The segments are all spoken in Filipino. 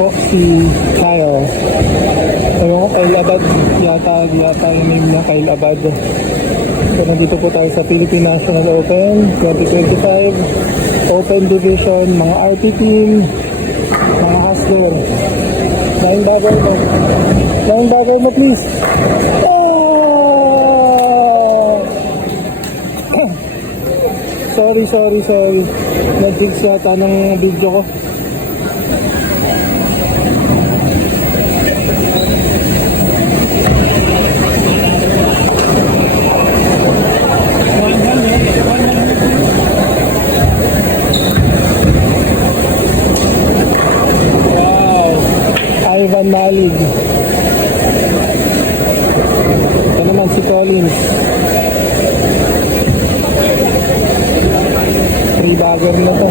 po si Kyle. Ayun ko, Kyle Abad yata yung name niya, Kyle Abad. So nandito po tayo sa Philippine National Open 2025 Open Division, mga RP team, mga hustler. Line bagger mo please. Sorry. Nag-jinx yata ng video ko. Wow! Ivan Malig. Ito naman si Collins. Bagger na to.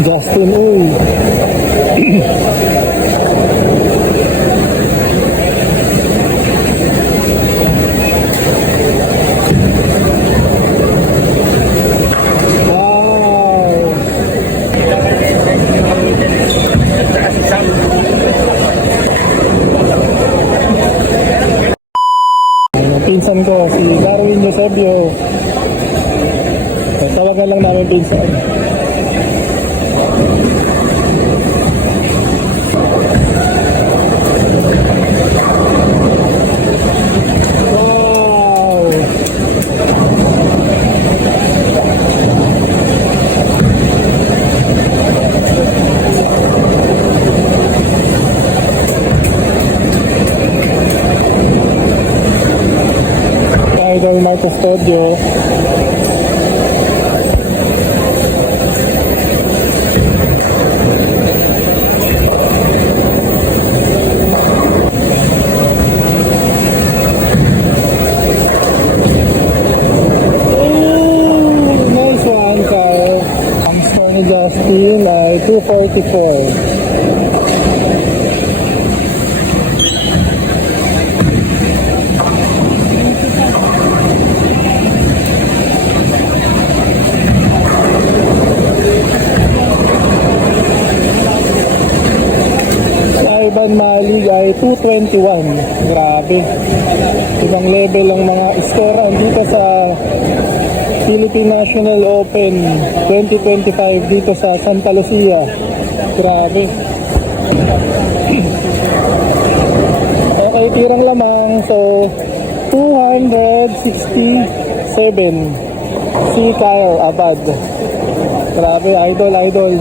Justin Uy. Pinsan ko, si Darwin Eusebio. Tawagan lang namin pinsan. Wow! Idol Marcos Studio. Nice one, Kyle. Ang score ni Justin ay 244. 221. Grabe. Ibang level ang mga score dito sa Philippine National Open 2025 dito sa Santa Lucia. Grabe. Okay, tirang lamang. So, 267 si Kyle Abad. Grabe, idol.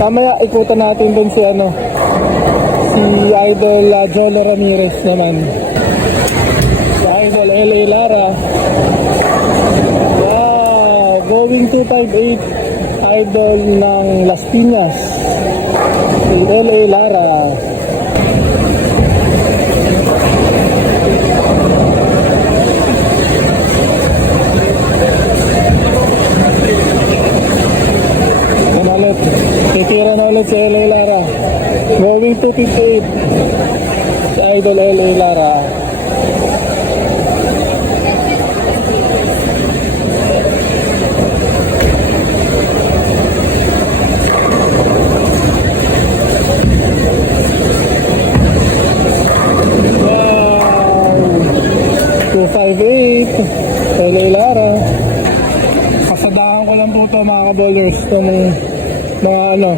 Kamaya ikutan natin dun si si Idol Jolo Ramirez naman. Si Idol LA Lara. Wow! Going 258. Idol ng Las Piñas. Si LA Lara. Yan ulit. Titira na ulit si LA Lara. Going 258 si Idol LA Lara. Wow! 258 LA Lara. Kasadahan ko lang po ito mga ka-bowlers ng mga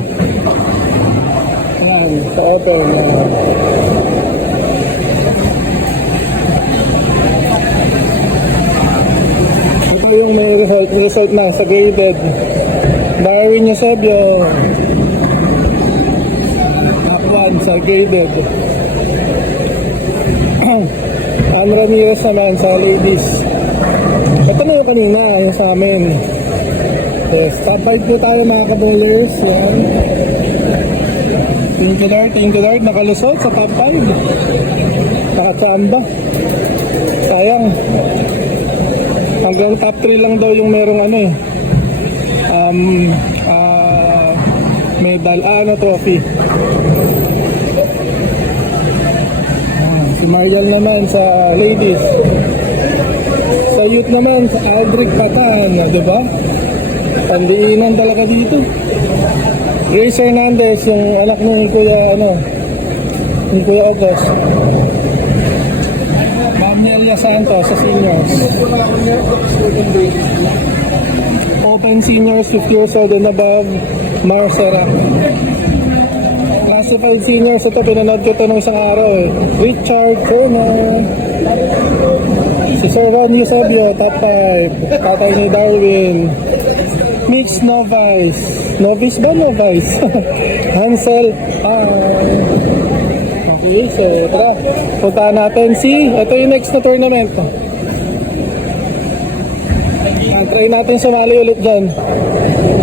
sa open. Ito yung may result na sa graded. Darwin Eusebio Mach 1 sa graded. Am Ramirez naman sa ladies. Ito na yung kanina, yung sa amin. Yes, top 5 po tayo mga ka-bowlers. Yan. Thank you Lord, nakalusot sa top 5. Nakachamba. Sayang. Hanggang top 3 lang daw yung merong medal, trophy. Si Mariel naman sa ladies. Sa youth naman, sa Aldrich Patan, di ba? Pandiinan talaga dito. Grace Hernandez, yung anak ng Kuya, ni Kuya August. Mamelia Santos sa seniors. Open seniors, 50 years old and above, Marcera. Classified seniors, ito, pinanood ko ito nung isang araw eh. Richard Turner. Si Sir Juan Eusebio, top 5. Tatay ni Darwin. Mixed novice. Novice ba? Novice. Hansel. Okay, so tara. Puntaan natin si, ito yung next na tournament. Try natin sumali ulit dyan.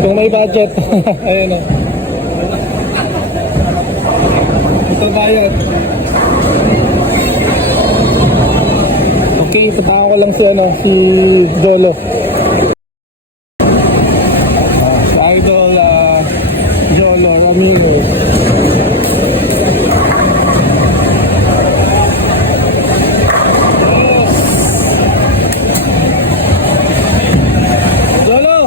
Kung may budget. Ayan o. Ito bayad. Okay, pataka ko lang si Jolo. Si Idol Jolo Ramirez. Jolo!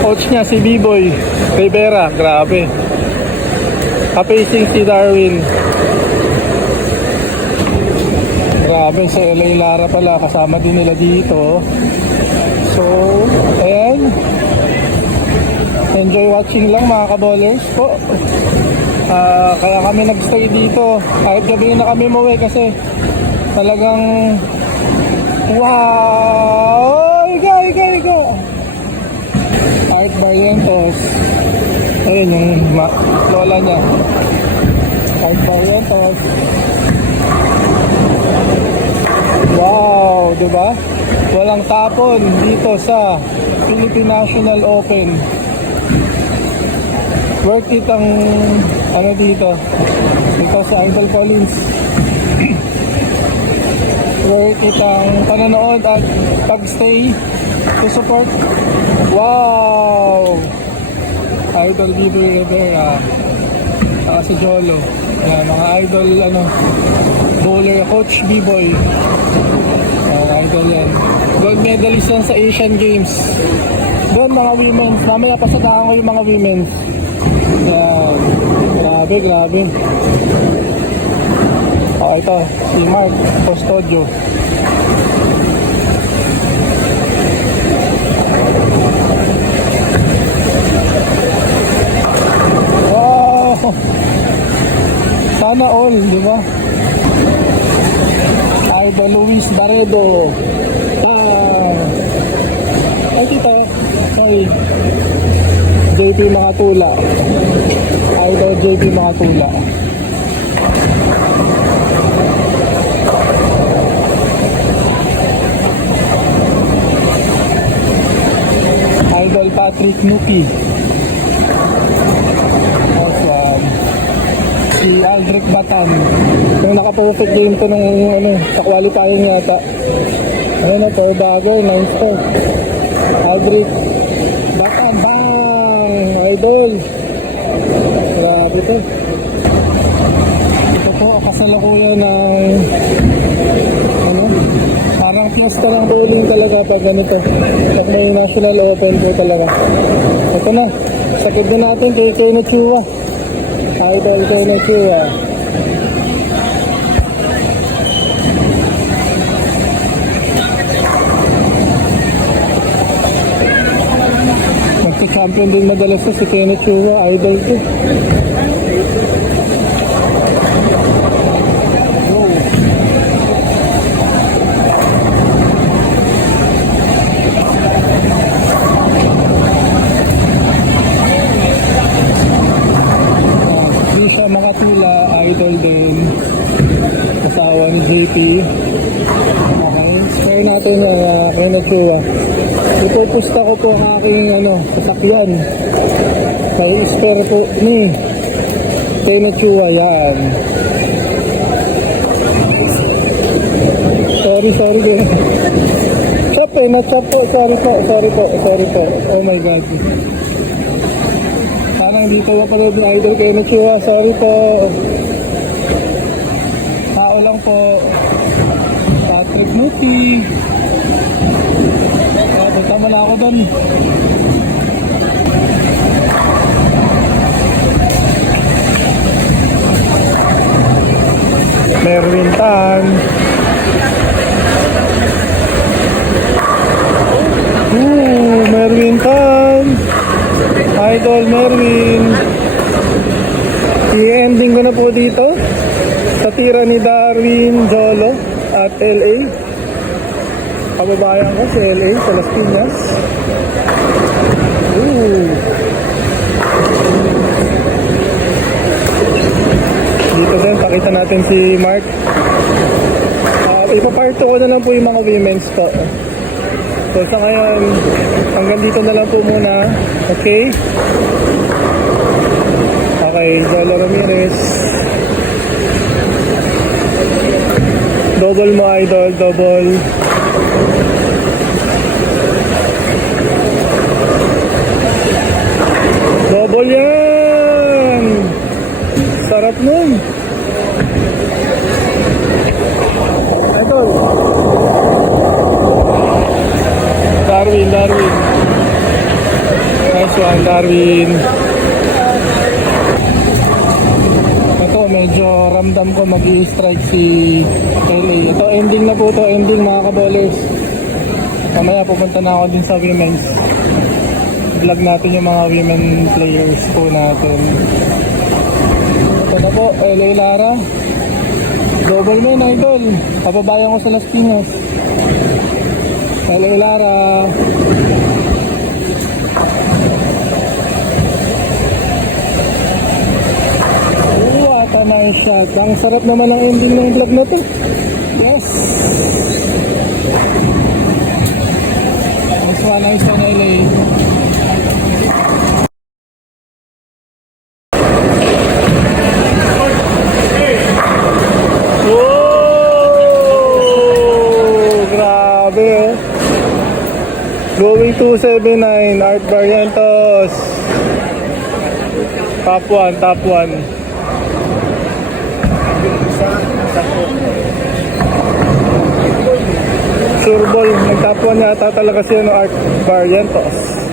Coach niya si B-Boy Rivera, grabe. Kapacing si Darwin. Grabe, sa LA Lara pala, kasama din nila dito. So, ayan. Enjoy watching lang mga kaballers po. Kaya kami nagstay dito. Kahit gabi na kami umuwi kasi talagang wow! Iga! Art Barrientos. Ayun yung lola niya. Art Barrientos. Wow, di ba? Walang tapon dito sa Philippine National Open. Worth it ang dito. Dito sa Idol Collins. Worth it ang panonood at pagstay to support. Wow! Idol B-Boy Rivera. Si Jolo. Yan, mga idol bowler, Coach B-Boy. Idol yan. Gold medalist yan sa Asian Games. Doon mga women's. Mamaya pasadahan ko yung mga women's. Yan. Grabe. Ito. Si Mark Custodio. Wow! Sana all, di ba? Idol Luis Barredo. Ay, dito. Sorry. JP Makatula. Idol JP Makatula. Idol Patrick Nuki. Si Aldrich Batan. Yung naka-perfect game to ng sa qualifying yata. Ayun na, for bagay, 9 star. Aldrich Batan, bang! Idol! Grabe to. Ito po, kasalukuyan ng parang fiesta ng bowling talaga pag ganito. Pag may national open po talaga. Ito na, sakit na natin kay Keno Chua. Idol Keno Chua. Magka-champion din madalas si Keno Chua, idol ko. Makatula, idol din. Kasawa ni JP. Okay, spare natin Keno Chua. Ipupusta ko po ang aking sasakyan. Kaya spare po ni Keno Chua, yan. Sorry. Chop na-chop po. Sorry po. Oh my God. Parang dito yung panood ng idol kayo na Chua. Sorry po. Tao lang po. Patrick Muti. Punta mo na ako doon. Merwin Tan. Merwin Tan. Idol Merwin. I-ending ko na po dito sa tira ni Darwin Jolo at LA. Kababayan ko si LA sa Las Piñas. Dito din, pakita natin si Mark. Ipaparto ko na lang po yung mga women's po. So sa ngayon, hanggang dito na lang po muna. Okay? Okay, Jolo Ramirez. Double mo idol, double. Double yan! Sarap nun. Idol. Darwin. Nice one, Darwin. Ito, medyo ramdam ko mag-i-strike si LA. Ito, ending na po to. Ending mga kabolers. Mamaya pupunta na ako din sa women's. Vlog natin yung mga women players po natin. Ito na po, LA Lara. Double man, idol. Kapabayan ko sa Las Piñas. LA Lara. Nice shot. Ang sarap naman ang ending ng vlog na to. Yes. Nice one, LA. Going 279, Art Barrientos. Top 1. Sureball, nag-top 1 yata talaga siya ng Art Barrientos.